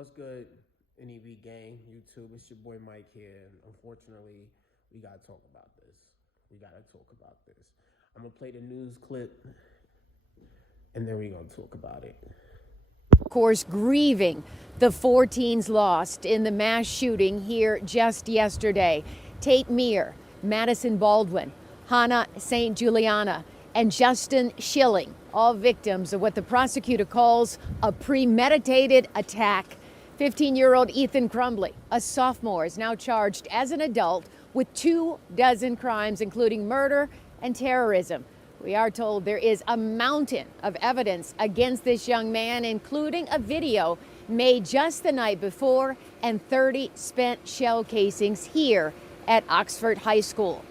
What's good, NEB gang, YouTube? It's your boy Mike here, and unfortunately, we gotta talk about this. We gotta talk about this. I'm gonna play the news clip, and then we're gonna talk about it. Of course, grieving the 4 teens lost in the mass shooting here just yesterday. Tate Meir, Madison Baldwin, Hannah St. Juliana, and Justin Schilling, all victims of what the prosecutor calls a premeditated attack. 15-year-old Ethan Crumbley, a sophomore, is now charged as an adult with 24 crimes, including murder and terrorism. We are told there is a mountain of evidence against this young man, including a video made just the night before and 30 spent shell casings here at Oxford High School.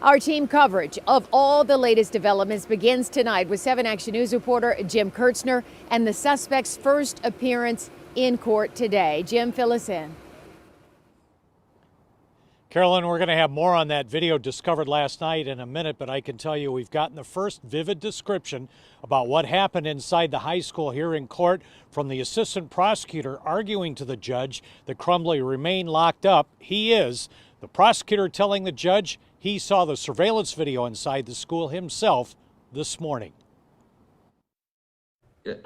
Our team coverage of all the latest developments begins tonight with 7 Action News reporter Jim Kurtzner and the suspect's first appearance in court today. Jim, fill us in. Carolyn, we're going to have more on that video discovered last night in a minute, but I can tell you we've gotten the first vivid description about what happened inside the high school here in court from the assistant prosecutor arguing to the judge that Crumbley remain locked up. He is. The prosecutor telling the judge he saw the surveillance video inside the school himself this morning.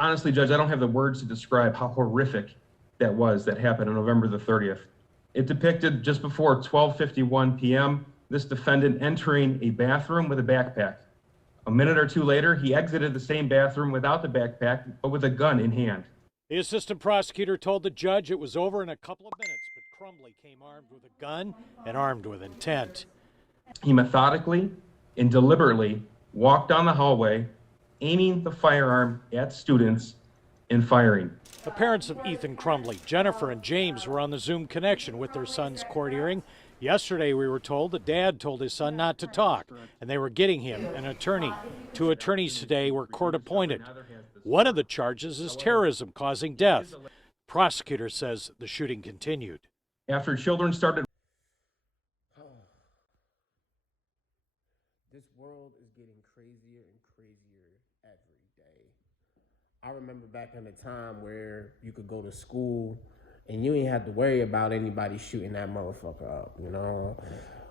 Honestly, Judge, I don't have the words to describe how horrific that was that happened on November the 30th. It depicted just before 12:51 p.m. this defendant entering a bathroom with a backpack. A minute or two later, he exited the same bathroom without the backpack, but with a gun in hand. The assistant prosecutor told the judge it was over in a couple of minutes, but Crumbley came armed with a gun and armed with intent. He methodically and deliberately walked down the hallway, aiming the firearm at students and firing. The parents of Ethan Crumbley, Jennifer and James, were on the Zoom connection with their son's court hearing. Yesterday, we were told that Dad told his son not to talk, and they were getting him an attorney. 2 attorneys today were court appointed. One of the charges is terrorism causing death. Prosecutor says the shooting continued. After children started. This world is getting crazier and crazier every day. I remember back in the time where you could go to school and you ain't had to worry about anybody shooting that motherfucker up, you know?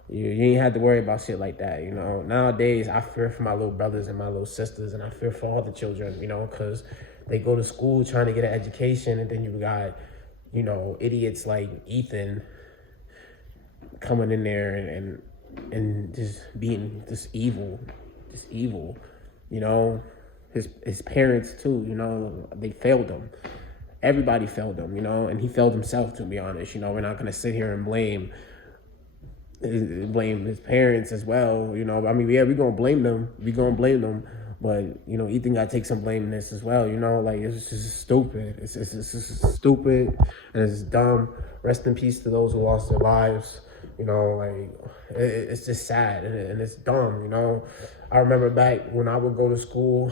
You ain't had to worry about shit like that, you know? Nowadays, I fear for my little brothers and my little sisters, and I fear for all the children, you know, because they go to school trying to get an education, and then you got, you know, idiots like Ethan coming in there and just being just evil, you know? His parents too, you know, they failed him. Everybody failed him, you know, and he failed himself, to be honest. You know, we're not gonna sit here and blame his parents as well, you know. I mean, yeah, we're gonna blame them, but you know, Ethan gotta take some blame in this as well, you know. Like, it's just stupid. It's just stupid and it's dumb. Rest in peace to those who lost their lives. You know, like, it's just sad and it's dumb, you know. I remember back when I would go to school,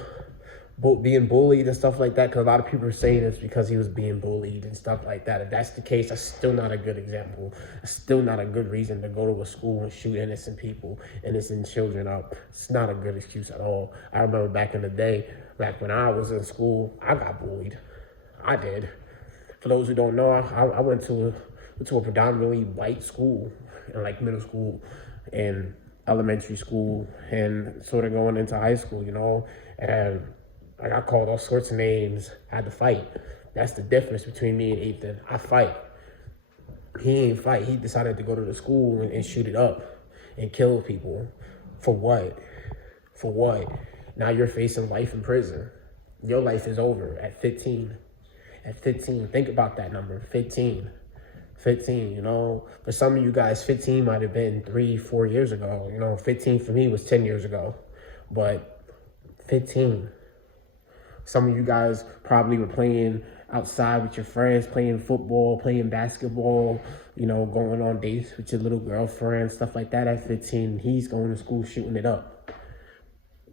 being bullied and stuff like that, because a lot of people are saying it's because he was being bullied and stuff like that. If that's the case, that's still not a good example. It's still not a good reason to go to a school and shoot innocent people, innocent children up. It's not a good excuse at all. I remember back in the day, back when I was in school, I got bullied. I did. For those who don't know, I went to a predominantly white school, in like middle school and elementary school and sort of going into high school, you know, and I got called all sorts of names. I had to fight. That's the difference between me and Ethan. I fight. He ain't fight. He decided to go to the school and shoot it up and kill people. For what? For what? Now you're facing life in prison. Your life is over at 15. At 15, think about that number, 15. 15, you know, for some of you guys, 15 might have been 3-4 years ago. You know, 15 for me was 10 years ago, but 15. Some of you guys probably were playing outside with your friends, playing football, playing basketball, you know, going on dates with your little girlfriend, stuff like that at 15. He's going to school shooting it up.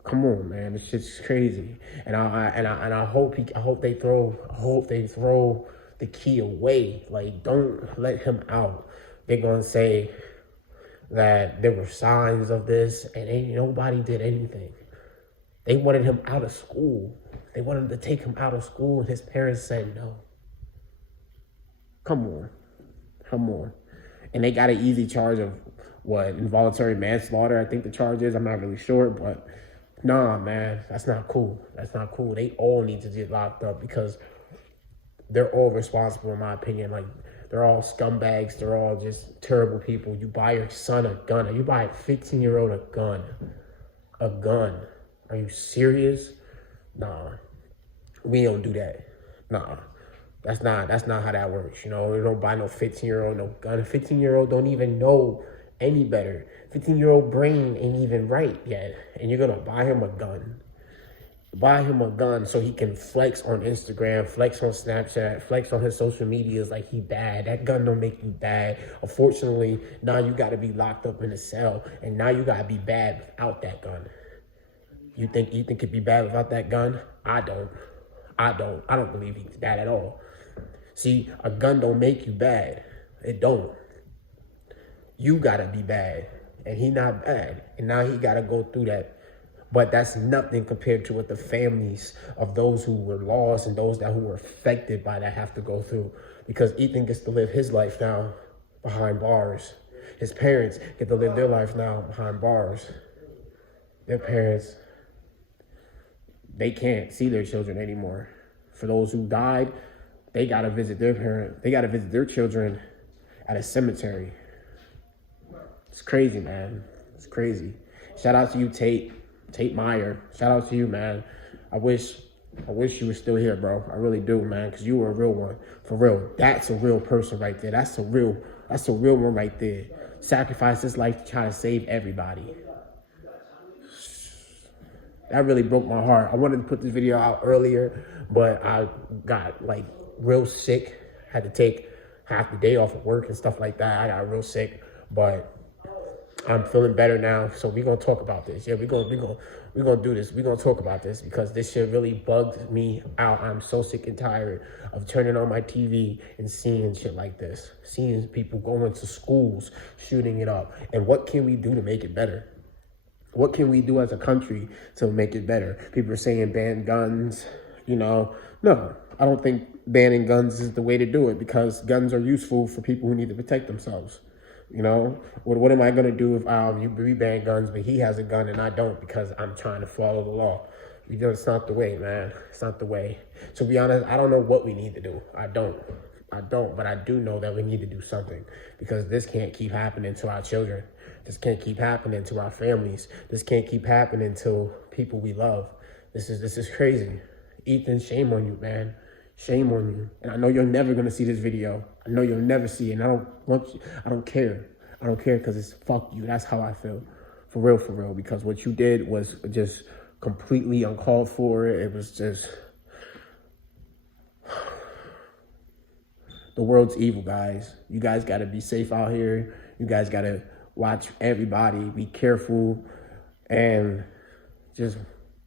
Come on, man, it's just crazy. And I hope they throw the key away. Like, don't let him out. They're gonna say that there were signs of this and ain't nobody did anything. They wanted him out of school. They wanted to take him out of school, and his parents said no. Come on. Come on. And they got an easy charge of what, involuntary manslaughter, I think the charge is. I'm not really sure, but nah, man, that's not cool. That's not cool. They all need to get locked up because they're all responsible, in my opinion. Like, they're all scumbags. They're all just terrible people. You buy your son a gun, or you buy a 15-year-old a gun. A gun. Are you serious? Nah. We don't do that. Nah. That's not how that works. You know, we don't buy no 15-year-old no gun. A 15-year-old don't even know any better. 15-year-old brain ain't even right yet. And you're gonna buy him a gun. Buy him a gun so he can flex on Instagram, flex on Snapchat, flex on his social medias like he bad. That gun don't make you bad. Unfortunately, now you gotta be locked up in a cell, and now you gotta be bad without that gun. You think he'd be bad without that gun? I don't believe he's bad at all. See, a gun don't make you bad. It don't. You gotta be bad, and he not bad, and now he gotta go through that. But that's nothing compared to what the families of those who were lost and those who were affected by that have to go through. Because Ethan gets to live his life now behind bars. His parents get to live their life now behind bars. Their parents, they can't see their children anymore. For those who died, they gotta visit their parents. They gotta visit their children at a cemetery. It's crazy, man. It's crazy. Shout out to you, Tate Meyer. Shout out to you, man. I wish you were still here, bro. I really do, man, because you were a real one. For real. That's a real person right there. That's a real one right there. Sacrificed his life to try to save everybody. That really broke my heart. I wanted to put this video out earlier, but I got like real sick. Had to take half the day off of work and stuff like that. I got real sick, but I'm feeling better now. So we're gonna talk about this. Yeah, we're gonna do this. We're gonna talk about this because this shit really bugged me out. I'm so sick and tired of turning on my TV and seeing shit like this. Seeing people going to schools, shooting it up. And what can we do to make it better? What can we do as a country to make it better? People are saying ban guns, you know. No, I don't think banning guns is the way to do it because guns are useful for people who need to protect themselves. You know, what am I going to do if we ban guns, but he has a gun and I don't because I'm trying to follow the law? You know, it's not the way, man. It's not the way. To be honest, I don't know what we need to do. I don't, but I do know that we need to do something because this can't keep happening to our children. This can't keep happening to our families. This can't keep happening to people we love. This is crazy. Ethan, shame on you, man. Shame on you. And I know you're never going to see this video. I know you'll never see it. And I don't care. I don't care because it's fuck you. That's how I feel. For real. Because what you did was just completely uncalled for. It was just... The world's evil, guys. You guys got to be safe out here. You guys got to watch everybody. Be careful. And just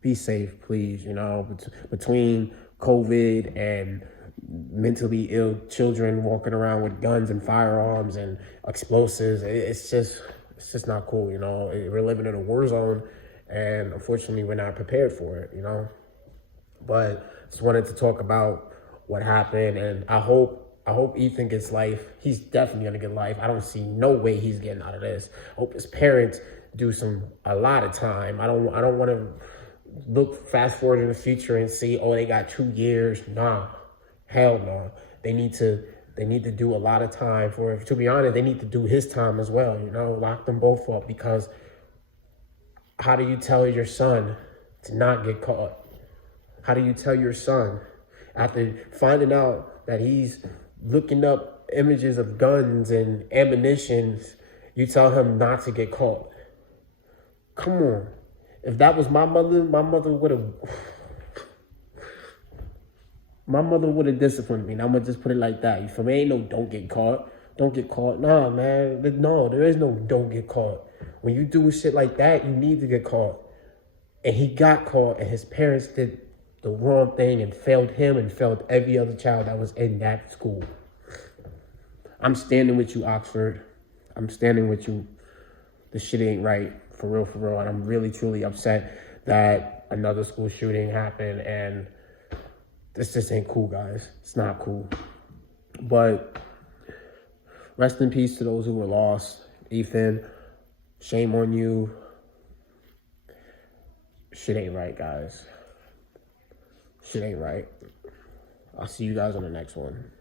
be safe, please. You know, between COVID and mentally ill children walking around with guns and firearms and explosives, it's just not cool, you know. We're living in a war zone, and unfortunately, we're not prepared for it, you know. But just wanted to talk about what happened, and I hope Ethan gets life. He's definitely gonna get life. I don't see no way he's getting out of this. I hope his parents do a lot of time. I don't want to look fast forward in the future and see, oh, they got 2 years. Nah, hell no. They need to do a lot of time for it. To be honest, they need to do his time as well, you know, lock them both up, because how do you tell your son to not get caught? How do you tell your son after finding out that he's looking up images of guns and ammunition, you tell him not to get caught? Come on. If that was my mother would have disciplined me. And I'm gonna just put it like that. You feel me? Ain't no don't get caught. Don't get caught. Nah, man. No, there is no don't get caught. When you do shit like that, you need to get caught. And he got caught, and his parents did the wrong thing and failed him and failed every other child that was in that school. I'm standing with you, Oxford. I'm standing with you. This shit ain't right. For real. And I'm really, truly upset that another school shooting happened, and this just ain't cool, guys. It's not cool. But rest in peace to those who were lost. Ethan, shame on you. Shit ain't right, guys. Shit ain't right. I'll see you guys on the next one.